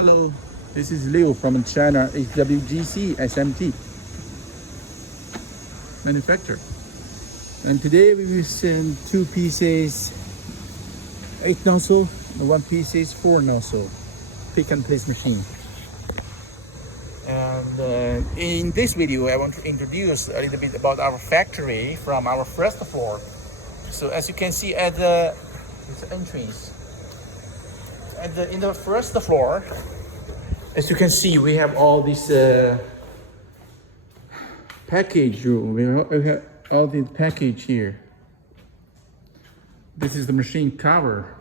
Hello, this is Leo from China, HWGC SMT Manufacturer. And today we will send two pieces 8 nozzle and one piece is 4 nozzle pick and place machine. And in this video I want to introduce a little bit about our factory from our first floor. So as you can see at the entrance, in the first floor, as you can see, we have all this package room. We have all the package here. This is the machine cover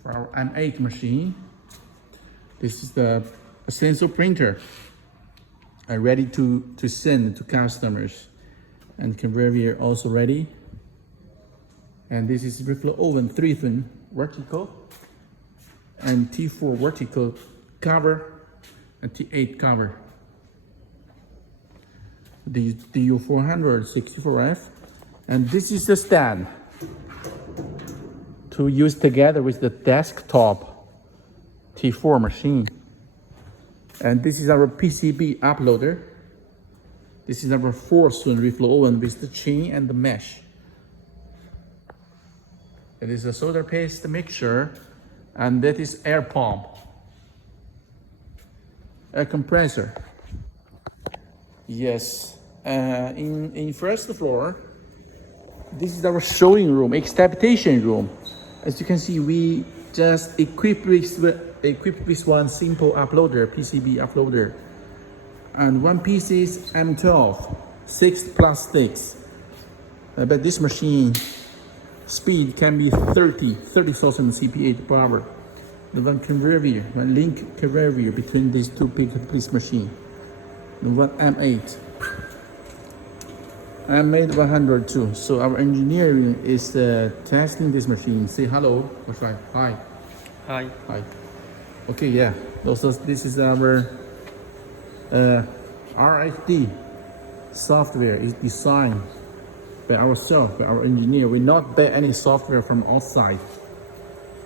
for our M8 machine. This is the sensor printer ready to send to customers, and conveyor also ready. And this is reflow oven 3-fin vertical and T4 vertical cover and T8 cover. The DU464F, and this is the stand to use together with the desktop T4 machine. And this is our PCB uploader. This is our 4-swing reflow oven with the chain and the mesh. It is a solder paste mixture, and that is air pump, air compressor. Yes, in first floor, this is our showing room, experimentation room. As you can see, we just equipped with one simple uploader, PCB uploader, and one piece is M12, 6+6. But this machine speed can be 30,000 CPH per hour. The one conveyor, one link conveyor between these two pick and place machine. The one M8 102. So our engineering is testing this machine. Say hello. What's right? Hi. Hi. Hi. Okay, yeah. Also, this is our RFD software. Is designed by ourselves, by our engineer. We not buy any software from outside.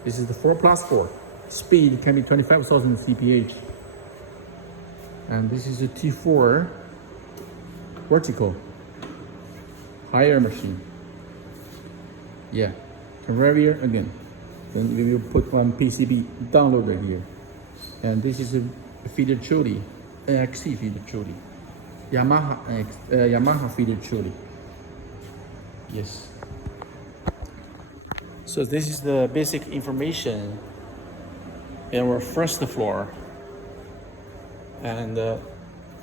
This is the 4+4. Speed can be 25,000 CPH. And this is a T4 vertical higher machine. Yeah, conveyor again. Then we will put one PCB downloader here. And this is a feeder trolley, XC feeder trolley, Yamaha feeder trolley. Yes. So this is the basic information in our first floor. And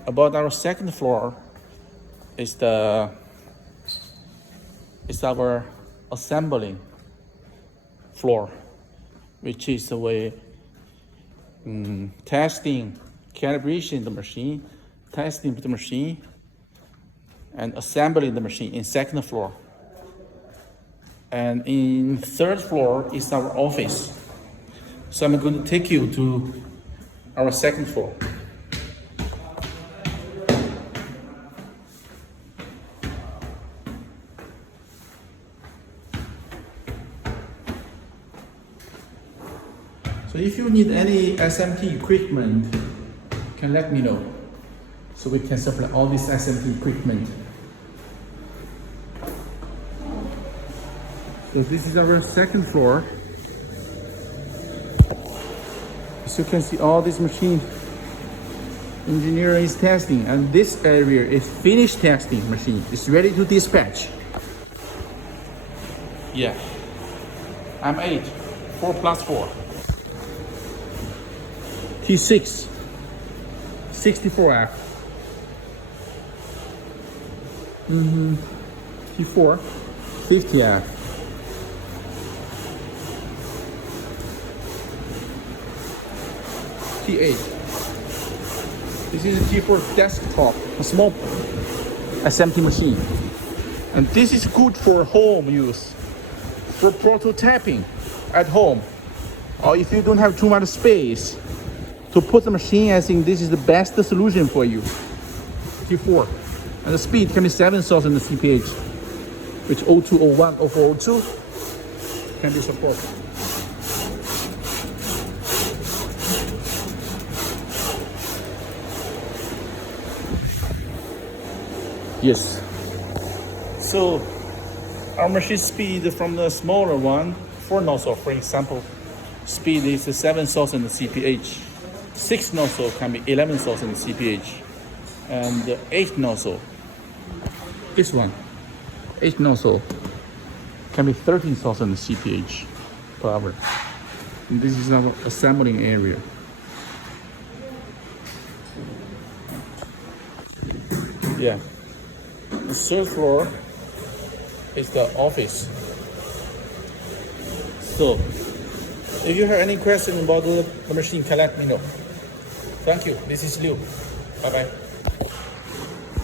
about our second floor is our assembling floor, which is the way testing, calibration the machine, testing the machine, and assembling the machine in second floor. And in third floor is our office. So I'm going to take you to our second floor. So if you need any SMT equipment, you can let me know, so we can supply all this SMT equipment. So this is our second floor. As you can see, all this machine engineering is testing, and this area is finished testing machine. It's ready to dispatch. Yeah, M8 4+4 T6 64F T4 50F T8. This is a T4 desktop, a small SMT machine, and this is good for home use, for prototyping at home, or if you don't have too much space to put the machine. I think this is the best solution for you. T4, and the speed can be 7,000 CPH, which 02, 01, 04, 02 can be supported. Yes. So our machine speed from the smaller one, 4 nozzle, for example, speed is 7,000 CPH. 6 nozzle can be 11,000 CPH, and 8 nozzle, this one, 8 nozzle can be 13,000 CPH per hour. And this is our assembling area. Yeah. The third floor is the office. So, if you have any question about the machine, can let me know. Thank you. This is Liu. Bye bye.